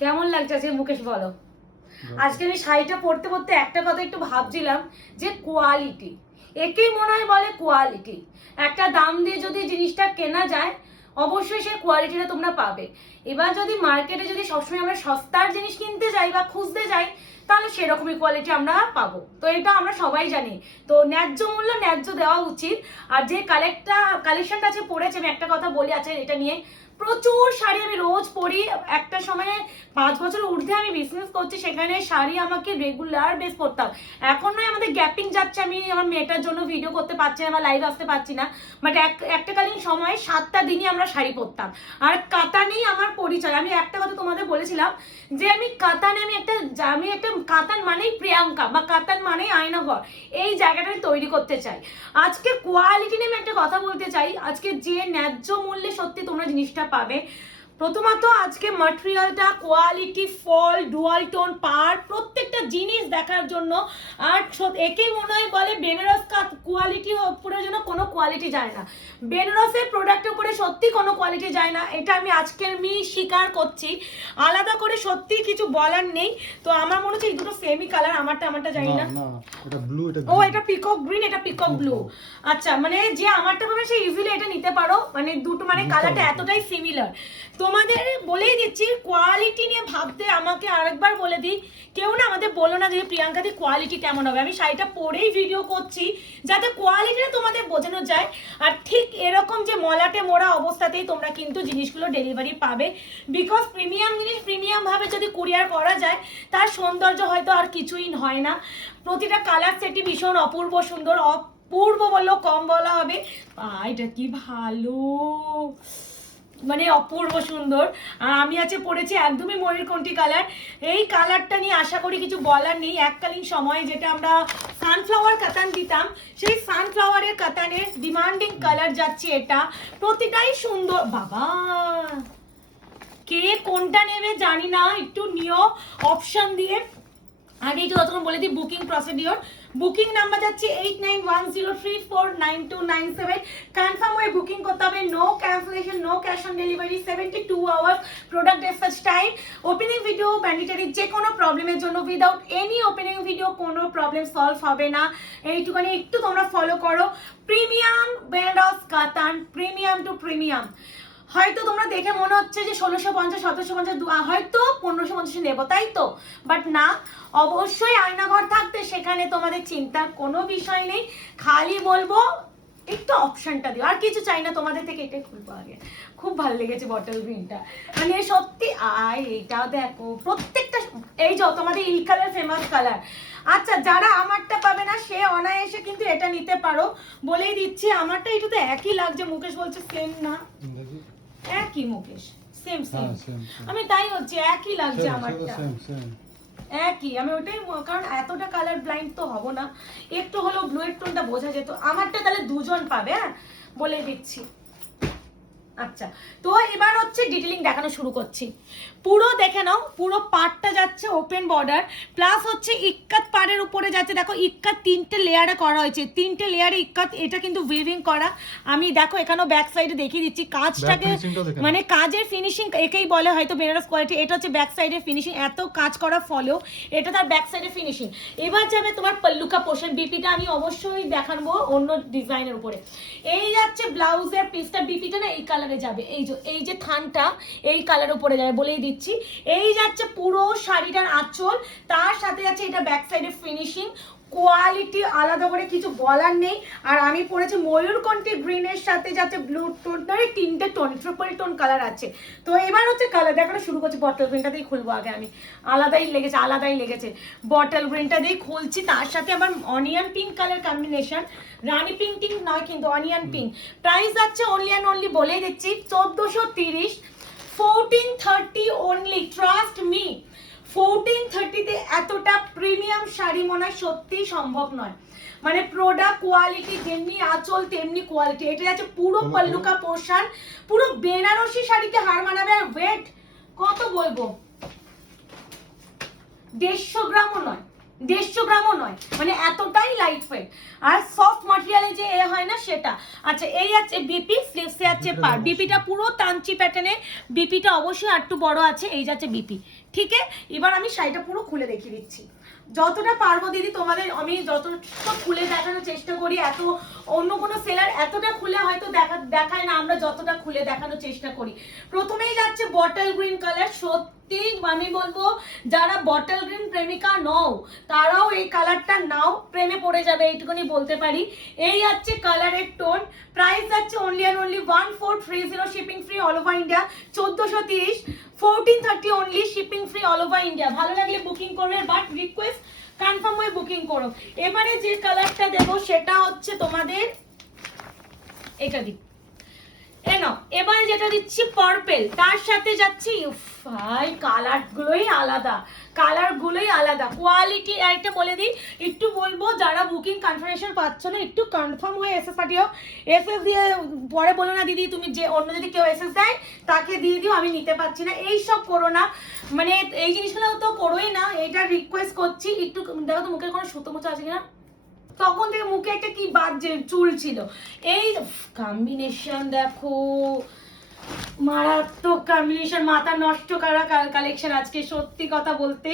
কেমন লাগছে আজকে মুকেশ বলো? আজকে আমি শাড়িটা পরতে পরতে একটা কথা একটু ভাবছিলাম যে কোয়ালিটি, একেই মনে হয় বলে কোয়ালিটি। একটা দাম দিয়ে যদি জিনিসটা কেনা যায় অবশ্যই সেই কোয়ালিটিটা তোমরা পাবে। এবার যদি মার্কেটে যদি সবসময় আমরা সস্তার জিনিস কিনতে যাই বা খুঁজতে যাই তাহলে সেরকমই কোয়ালিটি আমরা পাবো। তো এটা আমরা সবাই জানি। তো ন্যায্য মূল্য ন্যায্য দেওয়া উচিত। আর যে কালেকশনটা আছে পড়েছে, আমি একটা কথা বলি আছে এটা নিয়ে, প্রচুর শাড়ি আমি রোজ পরি। একটা সময়ে 5 বছর ঊর্ধ্বে আমি বিজনেস করছি, সেখানে শাড়ি আমাকে রেগুলার বেস পরতাম। এখন নয় আমাদের গ্যাপিং যাচ্ছে, আমি আমার মেয়েটার জন্য ভিডিও করতে পারছি না বা লাইভ আসতে পারছি না, বাট একটাকালীন সময় 7টা দিনই আমরা শাড়ি পরতাম। আর কাতানেই আমার পরিচয়। আমি একটা কথা তোমাদের বলেছিলাম যে আমি কাতানে আমি একটা কাতান মানেই প্রিয়াঙ্কা বা কাতান মানেই আয়নাঘর, এই জায়গাটা আমি তৈরি করতে চাই। আজকে কোয়ালিটি নিয়ে আমি একটা কথা বলতে চাই। আজকে যে ন্যায্য মূল্যে সত্যি তোমরা জিনিসটা পাবে। প্রথমত আজকে ম্যাটেরিয়ালটা কোয়ালিটি, ফল, ডুয়াল টোন, পার, প্রত্যেকটা জিনিস দেখার জন্য। আর একেই মনে হয় বলে বেনারস কোয়ালিটি উপরে যেন কোনো কোয়ালিটি যায় না। বেনারসের প্রোডাক্টের উপরে সত্যি কোনো কোয়ালিটি যায় না, এটা আমি আজকে আমি স্বীকার করছি। আলাদা করে সত্যি কিছু বলার নেই। তো আমার মনে হচ্ছে এই দুটো সেমই কালার, আমারটা জানি না। এটা ব্লু, এটা ও এটা পিকক গ্রিন, এটা পিকক ব্লু। আচ্ছা, মানে যে আমারটা পাবে সে ইজিলি এটা নিতে পারো। মানে দুটো মানে কালারটা এতটাই সিমিলার। তোমাদের বলেই দিচ্ছি কোয়ালিটি নিয়ে ভাবতে। আমাকে আরেকবার বলে দিই, কেউ না আমাদের বলো না যে প্রিয়াঙ্কা দি কোয়ালিটি কেমন হবে। আমি শাড়িটা পরেই ভিডিও করছি যাতে কোয়ালিটিটা তোমাদের বোঝানো যায়। আর ঠিক এরকম যে মলাটে মোড়া অবস্থাতেই তোমরা কিন্তু জিনিসগুলো ডেলিভারি পাবে। বিকজ প্রিমিয়াম জিনিস প্রিমিয়াম ভাবে যদি কুরিয়ার করা যায় তার সৌন্দর্য হয়তো আর কিছুই হয় না। প্রতিটা কালার সেটই ভীষণ অপূর্ব সুন্দর। অপূর্ব বললেও কম বলা হবে। এটা কি ভালো, মানে অপূর্ব সুন্দর। আর আমি আছে পড়েছি একদমই ময়ূরকণ্ঠী কালার। এই কালারটা নিয়ে আশা করি কিছু বলার নেই। এককালীন সময়ে যেটা আমরা সানফ্লাওয়ার কাতান দিতাম, সেই সানফ্লাওয়ারের কাতানের ডিমান্ডিং কালার যাচ্ছে এটা। প্রতিটাই সুন্দর। বাবা কে কোনটা নেবে জানি না, একটু নিও অপশন দিয়ে। আগেই তো ততক্ষণ বলে দিই বুকিং প্রসিডিওর। বুকিং নাম্বার যাচ্ছে 8910349297। কনফার্ম হয়ে বুকিং করতে হবে। No cancellation, no cash on delivery, 72 hours product dispatch time. Opening video mandatory, যে কোনো প্রবলেমের জন্য উইদাউট এনি ওপেনিং ভিডিও কোনো প্রবলেম সলভ হবে না। এইটুখানি একটু তোমরা ফলো করো। প্রিমিয়াম বেনারস কাতান, প্রিমিয়াম টু প্রিমিয়াম। হয়তো তোমরা দেখে মনে হচ্ছে যে 1650 1750 হয়তো 1550 নেবো, তাই তো? বাট না, অবশ্যই আয়নাঘর থাকতে সেখানে তোমাদের চিন্তার কোনো বিষয় নেই। খালি বলবো একটু অপশনটা দিও, আর কিছু চাই না তোমাদের থেকে। এটাই খুলবো আগে। খুব ভালো লেগেছে বটল গ্রিনটা, মানে সত্যি। এইটাও দেখো প্রত্যেকটা, এই যে তোমাদের ইল কালার ফেমাস কালার। আচ্ছা, যারা আমারটা পাবে না সে অনায়াসে কিন্তু এটা নিতে পারো, বলেই দিচ্ছি। আমারটা একটু তো একই লাগছে, মুকেশ বলছে সেম না, একই মুকেশ, সেম সেম। আমি তাই হচ্ছে একই লাগছে আমারটা, একই। আমি ওটাই, কারণ এতটা কালার ব্লাইন্ড তো হব না, একটু হলেও ব্লু এর টোনটা বোঝা যেত। আমারটা তাহলে দুজন পাবে, হ্যাঁ বলে দিচ্ছি। আচ্ছা, তো এবার হচ্ছে ডিটেইলিং দেখানো শুরু করছি। পুরো দেখে নাও, পুরো পাড়টা যাচ্ছে ওপেন বর্ডার, প্লাস হচ্ছে ইক্কাত পাড়ের উপরে যাচ্ছে। দেখো ইক্কাত 3টে লেয়ারে করা হয়েছে, 3টে লেয়ারে ইক্কাত। এটা কিন্তু উইভিং করা। আমি দেখো এখানেও ব্যাক সাইডে দেখিয়ে দিচ্ছি কাজটাকে, মানে কাজের ফিনিশিং একেই বলে হয়তো বেনারস কোয়ালিটি। এটা হচ্ছে ব্যাক সাইডের ফিনিশিং, এত কাজ করা ফলেও এটা তার ব্যাক সাইডের ফিনিশিং। এবার যাবে তোমার পল্লুকা পোর্শন, বিপিটা আমি অবশ্যই দেখাবো অন্য ডিজাইনের উপরে। এই যাচ্ছে ব্লাউজের পিসটা, বিপিটা না এই কালারে যাবে। এই যে থানটা এই কালার উপরে যাবে, বলেই দিচ্ছি। এই যাচ্ছে পুরো শাড়িটার আঁচল, তার সাথে যাচ্ছে এটা ব্যাক সাইডের ফিনিশিং। কোয়ালিটি আলাদা করে কিছু বলার নেই। আর আমি পরেছি ময়ূরকণ্ঠী গ্রিনের সাথে যাচ্ছে ব্লু টোন, 3টে টোন, ট্রিপল টোন কালার আছে। তো এবার হচ্ছে কালার দেখানো শুরু করছি। বটল গ্রিনটা দিয়ে খুলবো আগে আমি। আলাদাই লেগেছে। বটল গ্রিনটা দিয়ে খুলছি, তার সাথে আবার অনিয়ন পিঙ্ক কালার কম্বিনেশন। রানী পিঙ্ক টিঙ্ক নয় কিন্তু অনিয়ন পিঙ্ক। প্রাইস যাচ্ছে অনলি অ্যান্ড অনলি, বলেই দিচ্ছি 1430, 1430 অনলি। ট্রাস্ট মি, 1430-তে এতটা প্রিমিয়াম শাড়ি মনে হয় সত্যিই সম্ভব নয়। মানে প্রোডাক্ট কোয়ালিটি যেমনি আঁচল তেমনি কোয়ালিটি। এটা যাচ্ছে পুরো পল্লুকা পোর্শন, পুরো বেনারসি শাড়িকে হার মানাবে। আর ওয়েট কত বলবো, 150 গ্রামও নয়, 150 গ্রামও নয়, মানে এতটাই লাইট ওয়েট আর সফট ম্যাটেরিয়ালে যে এ হয় না সেটা। আচ্ছা এই আছে বিপি, স্লিভসে আছে পার, বিপিটা পুরো তাঞ্চি প্যাটার্নের, বিপিটা অবশ্যই একটু বড় আছে, এই যাচ্ছে বিপি। ঠিক আছে, এবার আমি শাড়িটা পুরো খুলে দেখিয়ে দিচ্ছি যতটা পারবো দিদি তোমাদের, আমি যতটা খুলে দেখানোর চেষ্টা করি। এত অন্য কোনো সেলার এতটা খুলে হয়তো দেখায় না, আমরা যতটা খুলে দেখানোর চেষ্টা করি। প্রথমেই যাচ্ছে বটল গ্রিন কালার, সত্যি আমি বলবো যারা বটল গ্রিন প্রেমিকা নও তারাও এই কালারটা নাও, প্রেমে পড়ে যাবে এইটুকুনি বলতে পারি। এই যাচ্ছে কালারের টোন, প্রাইস যাচ্ছে only and only 1430, shipping free all over India, 1430, 1430 only, shipping free all over India. ভালো লাগলে বুকিং করবে, বাট রিকোয়েস্ট কনফার্ম হয়ে বুকিং করো। এবারে যে কালারটা দেবো সেটা হচ্ছে তোমাদের এটা দিই, এবারে যেটা দিচ্ছি পার্পল, তার সাথে যাচ্ছি ভাই কালারগুলোই আলাদা, কালারগুলোই আলাদা, কোয়ালিটি। একটা বলে দিই, একটু বলবো যারা বুকিং কনফার্মেশন পাচ্ছ না একটু কনফার্ম হয়ে এসএস পাঠিও, এসএস দিয়ে পরে বলো না দিদি তুমি যে অন্য যদি কেউ এসএস দেয় তাকে দিয়ে দিও আমি নিতে পারছি না, এই সব করো না, মানে এই জিনিসগুলো তো করোই না, এটা রিকোয়েস্ট করছি। একটু দেখো তো মুখের কোনো সুতো মুচো আছে কিনা, তখন থেকে মুখে একটা কি বাজে চুল ছিল। এই কম্বিনেশন দেখো, মারাত্মক কম্বিনেশন, মাথা নষ্ট করা কালেকশন আজকে। সত্যি কথা বলতে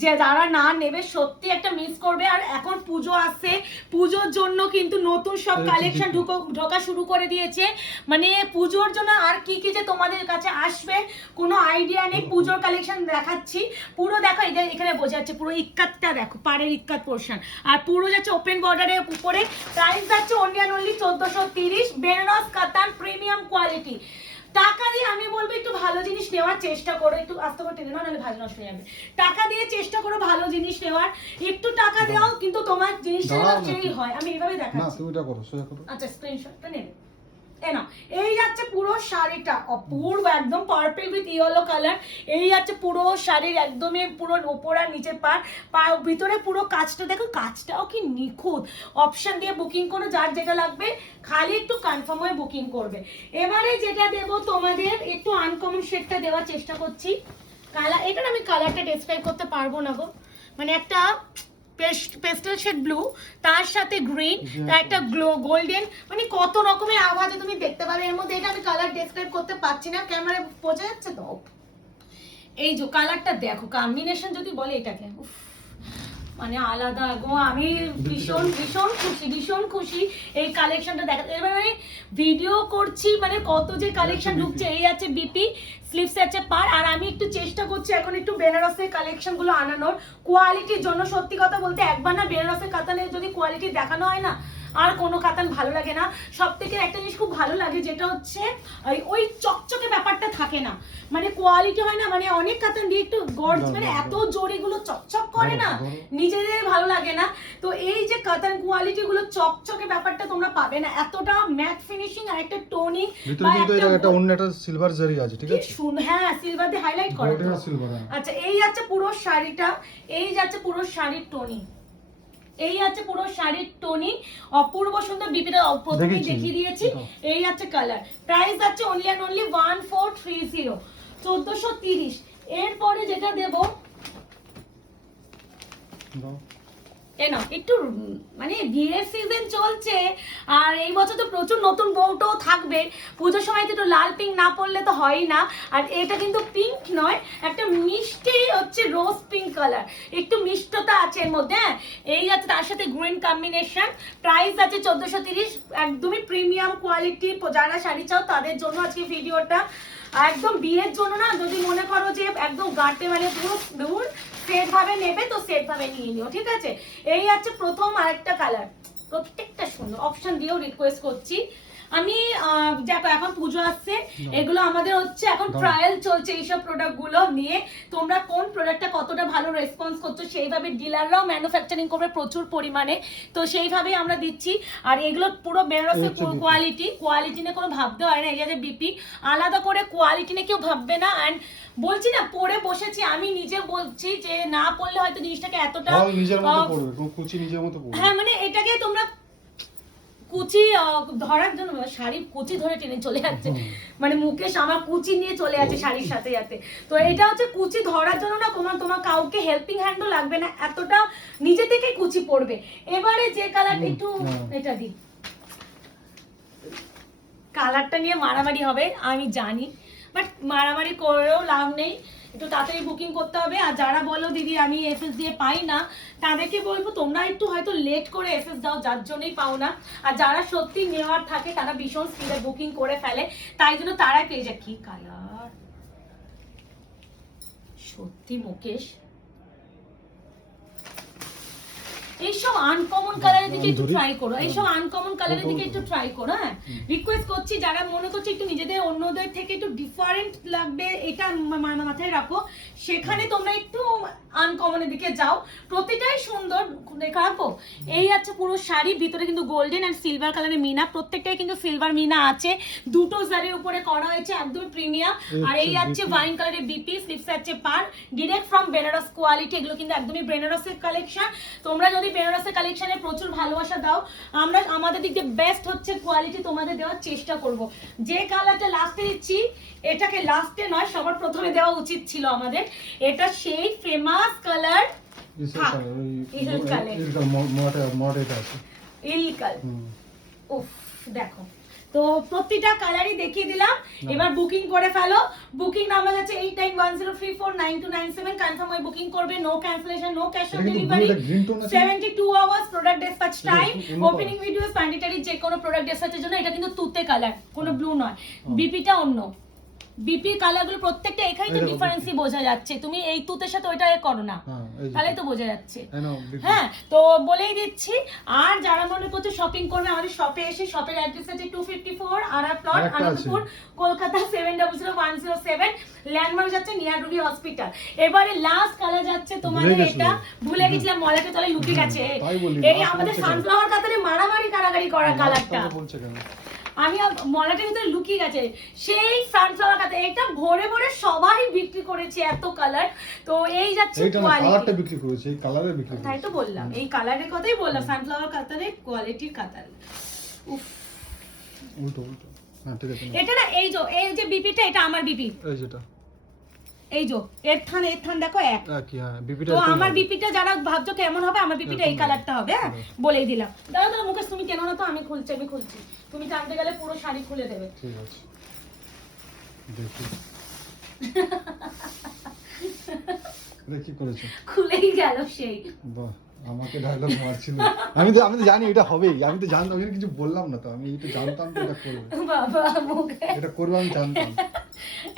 যে যারা না নেবে সত্যি একটা মিস করবে। আর এখন পুজো আসছে, পুজোর জন্য কিন্তু নতুন সব কালেকশন ঢোকা শুরু করে দিয়েছে, মানে পুজোর জন্য আর কি কি যে তোমাদের কাছে আসবে কোনো আইডিয়া নেই। পুজোর কালেকশন দেখাচ্ছি পুরো, দেখো এখানে বোঝা যাচ্ছে পুরো ইক্কাতটা দেখো, পাড়ের ইক্কাত পোর্শন, আর পুরো যাচ্ছে ওপেন বর্ডারের উপরে। প্রাইস যাচ্ছে অনলি অ্যান্ড অনলি 1430, বেনারস কাতান প্রিমিয়াম কোয়ালিটি। টাকা দিয়ে আমি বলবো একটু ভালো জিনিস নেওয়ার চেষ্টা করো, একটু আস্তে করে টেনে নাও নাহলে ভাজ নষ্ট হয়ে যাবে। টাকা দিয়ে চেষ্টা করো ভালো জিনিস নেওয়ার, একটু টাকা দাও কিন্তু তোমার জিনিসটা যেই হয়। আমি এইভাবে দেখাচ্ছি, না তুমি এটা করো, সোজা করো। আচ্ছা স্ক্রিনশটটা নেবে। এই যাচ্ছে পুরো শাড়িটা অপূর্ব, একদম পার্পল উইথ ইয়েলো কালার। এই যাচ্ছে পুরো শাড়ির একদমই পুরো উপর আর নিচে পার ভিতরে পুরো কাজটা দেখো, কাজটাও কি নিখুঁত। অপশন দিয়ে বুকিং করো, যার যেটা লাগবে খালি একটু কনফার্ম হয়ে বুকিং করবে। এবারে যেটা দেবো তোমাদের একটু আনকমন শেডটা দেওয়ার চেষ্টা করছি। কালার এটার আমি কালারটা ডেসক্রাইব করতে পারবো না গো, মানে একটা পেস্টেল শেড ব্লু, তার সাথে গ্রিন, একটা গোল্ডেন, মানে কত রকমের আওয়াজে তুমি দেখতে পাবে এর মধ্যে। এটা আমি কালার ডেসক্রাইব করতে পারছি না, ক্যামেরায় বোঝা যাচ্ছে তো। এই যে কালারটা দেখো, কম্বিনেশন যদি বলে এটাকে মানে আলাদা গো। আমি ভীষণ ভীষণ খুশি, ভীষণ খুশি এই কালেকশনটা দেখা। এবার আমি ভিডিও করছি মানে কত যে কালেকশন ঢুকছে। এই আছে বিপি, স্লিভস আছে পার, আর আমি একটু চেষ্টা করছি এখন একটু বেনারসের কালেকশন গুলো আনানোর কোয়ালিটির জন্য। সত্যি কথা বলতে একবার না বেনারসের কাতানের যদি কোয়ালিটি দেখানো হয় না আর কোনো কাতান ভালো লাগে না। সব থেকে একটা জিনিস খুব ভালো লাগে যেটা হচ্ছে ওই চকচকে ব্যাপারটা থাকে না, মানে কোয়ালিটি হয় না, মানে অনেক কাতান দিয়ে একটু গর্জ মানে এত জোরেগুলো চকচক করে না, নিজেদের ভালো লাগে না। তো এই যে কাতান কোয়ালিটি গুলো চকচকে ব্যাপারটা তোমরা পাবে না, এতটা ম্যাট ফিনিশিং আর একটা টোনিং, ভিতরে কিন্তু একটা অন্যটা সিলভার জারি আছে, ঠিক আছে? হ্যাঁ সিলভার দিয়ে হাইলাইট করা। আচ্ছা এই যাচ্ছে পুরো শাড়িটা, এই যাচ্ছে পুরো শাড়ির টোনিং, এই আছে পুরো শাড়ির টোনিং, অপূর্ব সুন্দর। বিপিটা প্রথমেই দেখিয়ে দিয়েছি। এই আছে কালার, প্রাইস আছে অনলি এন্ড অনলি 1430, 1430। এরপরে যেটা দেব একটু মানে বিয়ের সিজন চলছে আর এই বছর তো প্রচুর নতুন বউটাও থাকবে, পুজোর সময় তো একটু লাল পিঙ্ক না পরলে তো হয়ই না। আর এটা কিন্তু পিঙ্ক নয়, একটা মিষ্টি হচ্ছে রোজ পিঙ্ক কালার, একটু মিষ্টতা আছে এর মধ্যে। এই আছে তার সাথে গ্রিন কম্বিনেশন, প্রাইস আছে 1430, একদমই প্রিমিয়াম কোয়ালিটি। যারা শাড়ি চাও তাদের জন্য আজকে ভিডিওটা, একদম বিয়ের জন্য না, যদি মনে করো যে একদম গাঁটে মানে পুরো দূর সেট ভাবে নেবে তো সেট ভাবে নিয়ে নিও, ঠিক আছে? এই আছে প্রথম আরেকটা কালার, প্রত্যেকটা সুন্দর। অপশন দিয়েও রিকোয়েস্ট করছি আমি, দেখো এখন পুজো আসছে, এগুলো আমাদের হচ্ছে এখন ট্রায়াল চলছে এইসব প্রোডাক্ট গুলো নিয়ে। তোমরা কোন প্রোডাক্টটা কতটা ভালো রেসপন্স করছো সেইভাবে ডিলাররাও ম্যানুফ্যাকচারিং করবে প্রচুর পরিমাণে, তো সেইভাবেই আমরা দিচ্ছি। আর এগুলো পুরো বেনারসের কোয়ালিটি নিয়ে কোনো ভাবতে হয় না। এই যে বিপি আলাদা করে কোয়ালিটি নিয়ে কেউ ভাববে না। অ্যান্ড বলছি না পরে বসেছি, আমি নিজে বলছি যে না পড়লে হয়তো জিনিসটাকে এতটা নিজের মতো পড়বে, কুচি নিজের মতো পড়বে। হ্যাঁ মানে এটাকে তোমরা কুচি ধরার জন্য শাড়ি কুচি ধরে টেনে চলে যাচ্ছে, মানে মুকেশ আমার কুচি নিয়ে চলে যাচ্ছে শাড়ির সাথে সাথে। তো এটা হচ্ছে কুচি ধরার জন্য না, তোমার কাউকে হেল্পিং হ্যান্ডও লাগবে না, এতটা নিজে থেকে কুচি পড়বে। এবারে যে কালারটা একটু এটা দিই, কালারটা নিয়ে মারামারি হবে আমি জানি, বাট মারামারি করেও লাভ নেই, একটু তাড়াতাড়ি বুকিং করতে হবে। আর যারা বলো দিদি আমি এসএস দিয়ে পাই না, তাদেরকে বলবো তোমরা একটু হয়তো লেট করে এসএস দাও, যার জন্যই পাও না। আর যারা সত্যি নেওয়ার থাকে তারা ভীষণ স্পিডে বুকিং করে ফেলে, তাই জন্য তারাই পেয়ে যায়। কি কালার সত্যি মুকেশ, এইসব আনকমন কালারের দিকে একটু ট্রাই করো, এইসব আনকমন কালারের দিকে একটু ট্রাই করো। হ্যাঁ, রিকোয়েস্ট করছি যারা মনে করছে একটু নিজেদের অন্যদের থেকে একটু ডিফারেন্ট লাগবে, এটা মাথায় রাখো, সেখানে তোমরা একটু আনকমনের দিকে যাও। প্রতিটাই সুন্দর, রাখো। এই আছে পুরো শাড়ি, ভিতরে কিন্তু গোল্ডেন এন্ড সিলভার কালারের মিনা, প্রত্যেকটাই কিন্তু সিলভার মিনা আছে, দুটো জারির উপরে করা হয়েছে, একদম প্রিমিয়াম। আর এই আছে ওয়াইন কালারের বিপি, স্লিপস আছে পার, ডিরেক্ট ফ্রম বেনারস কোয়ালিটি, এগুলো কিন্তু একদমই বেনারসের কালেকশন। তোমরা যদি বেনারসের কালেকশনে প্রচুর ভালোবাসা দাও, আমরা আমাদের দিক দিয়ে বেস্ট হচ্ছে কোয়ালিটি তোমাদের দেওয়ার চেষ্টা করব। যে কালারটা লাস্টে দিচ্ছি, এটাকে লাস্টে নয় সবার প্রথমে দেওয়া উচিত ছিল আমাদের, এটা সেই ফেমাস কালার উফ দেখো। তো প্রতিটা কালারই দেখিয়ে দিলাম, এবার বুকিং করে ফেলো। বুকিং নাম্বার আছে 8910349297, কনফার্ম হয়ে বুকিং করবে, no cancellation, no cash on delivery, 72 hours product dispatch time, opening videos mandatory, যে কোনো প্রোডাক্ট ডিসপ্যাচের জন্য। এটা কিন্তু তুতে কালার, কোনো ব্লু নয়, বিপিটা অন্য, বিপি কালারগুলো প্রত্যেকটা এখানে তো ডিফারেন্সই বোঝা যাচ্ছে, তুমি এই তুতের সাথে ওইটা করো না, তাহলেই তো বোঝা যাচ্ছে। হ্যাঁ, তো বলেই দিচ্ছি। আর যারা মনে করছে শপিং করবে, আমাদের শপে এসে, শপের অ্যাড্রেস আছে 254 RR plot, Anandpur, Kolkata 700107, landmark যাচ্ছে নিয়ার রুবি হসপিটাল। এবারে লাস্ট কালার যাচ্ছে তোমাদের, এটা ভুলে গেছিলাম, মলাটে তলে লুকিয়ে গেছে, এই আমাদের সানফ্লাওয়ার কাতারে মারামারি কারাগারি করা কালারটা, আমি মলাটের ভিতরে লুকিয়ে গেছে সেই সানফ্লাওয়ার কাতে। এটা ভরে ভরে সবাই বিক্রি করেছে এত কালার। তো এই যাচ্ছে কালারটা বিক্রি করেছে, এই কালারে বিক্রি করেছে, তাই তো বললাম, এই কালারের কথাই বললাম, সানফ্লাওয়ার কাতারের কোয়ালিটির কাতার। উফ উল্টো উল্টো, হ্যাঁ ঠিক আছে। এটা না, এই যে বিপিটা, এটা আমার বিপি, এই যেটা, এই যে এর থান দেখো এক কি। হ্যাঁ, বিপিটা তো আমার বিপিটা যারা ভাবছো কেমন হবে, আমার বিপিটা এই কালারটা হবে। হ্যাঁ, বলেই দিলাম। দাদা মুকেশ তুমি কেন না, তো আমি খুলছি, তুমি টানতে গেলে পুরো শাড়ি খুলে দেবে। ঠিক আছে, দেখি কি করেছো, খুলেই গেল সেই। বাহ, আমাকে ডায়লগ মারছিল। আমি তো জানি এটা হবেই, আমি তো জানতাম, আমি কিছু বললাম না তো, আমি এটা জানতাম তো এটা করবে, বাবা মুখে এটা করবে আমি জানতাম।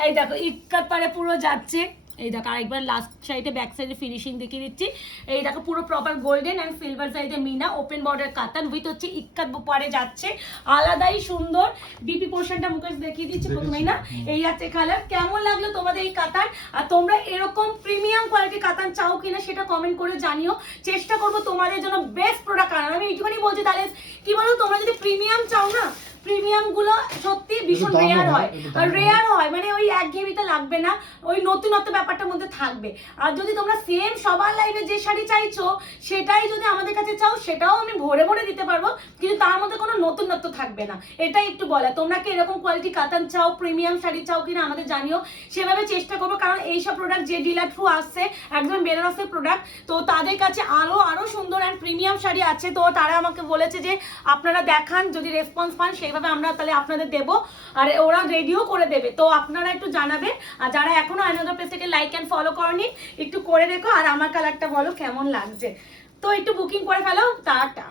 এই দেখো ইক্কার পারে পুরো যাচ্ছে, এই দেখো আরেকবার লাস্ট সাইডে ব্যাক সাইডে ফিনিশিং দেখিয়ে দিচ্ছি। এই দেখো পুরো প্রপার গোল্ডেন এন্ড সিলভার সাইডে মিনা, ওপেন বর্ডার কাতান উইথ হচ্ছে ইক্কাত পারে যাচ্ছে, আলাদাই সুন্দর। বিপি পোর্শনটা মুকেশ দেখিয়ে দিচ্ছি প্রথমেই না, এই আছে কালার। কেমন লাগলো তোমাদের এই কাতান? আর তোমরা এরকম প্রিমিয়াম কোয়ালিটি কাতান চাও কিনা সেটা কমেন্ট করে জানিও, চেষ্টা করবো তোমাদের জন্য বেস্ট প্রোডাক্ট আনার। আমি এইটুখানি বলছি, তাহলে কি বলো, তোমরা যদি প্রিমিয়াম চাও না, প্রিমিয়াম গুলো সত্যি ভীষণ রেয়ার হয়, আর রেয়ার হয় মানে ওই একঘেয়েমিতে লাগবে না, ওই নতুনত্ব ব্যাপারটার মধ্যে থাকবে। আর যদি তোমরা সেম সবার লাইফে যে শাড়ি চাইছো সেটাই যদি আমাদের কাছে চাও, সেটাও আমি ভরে ভরে দিতে পারবো, কিন্তু তার মধ্যে কোনো নতুনত্ব থাকবে না। এটাই একটু বলা, তোমরা কি এরকম কোয়ালিটি কাতান চাও, প্রিমিয়াম শাড়ি চাও কিনা আমাদের জানিও, সেভাবে চেষ্টা করবো। কারণ এইসব প্রোডাক্ট যে ডিলার থ্রু আসছে, একদম বেনারসের প্রোডাক্ট, তো তাদের কাছে আরো সুন্দর অ্যান্ড প্রিমিয়াম শাড়ি আছে। তো তারা আমাকে বলেছে যে আপনারা দেখান, যদি রেসপন্স পান সেইভাবে আমরা তাহলে আপনাদের দেবো, আর ওরা রেডিও করে দেবে। তো আপনারা একটু জানাবেন, আর যারা এখনো আয়নাদা পেজটাকে লাইক অ্যান্ড ফলো করনি একটু করে দেখো, আর আমার কালারটা বলো কেমন লাগছে। তো একটু বুকিং করে ফেলো, টাটা।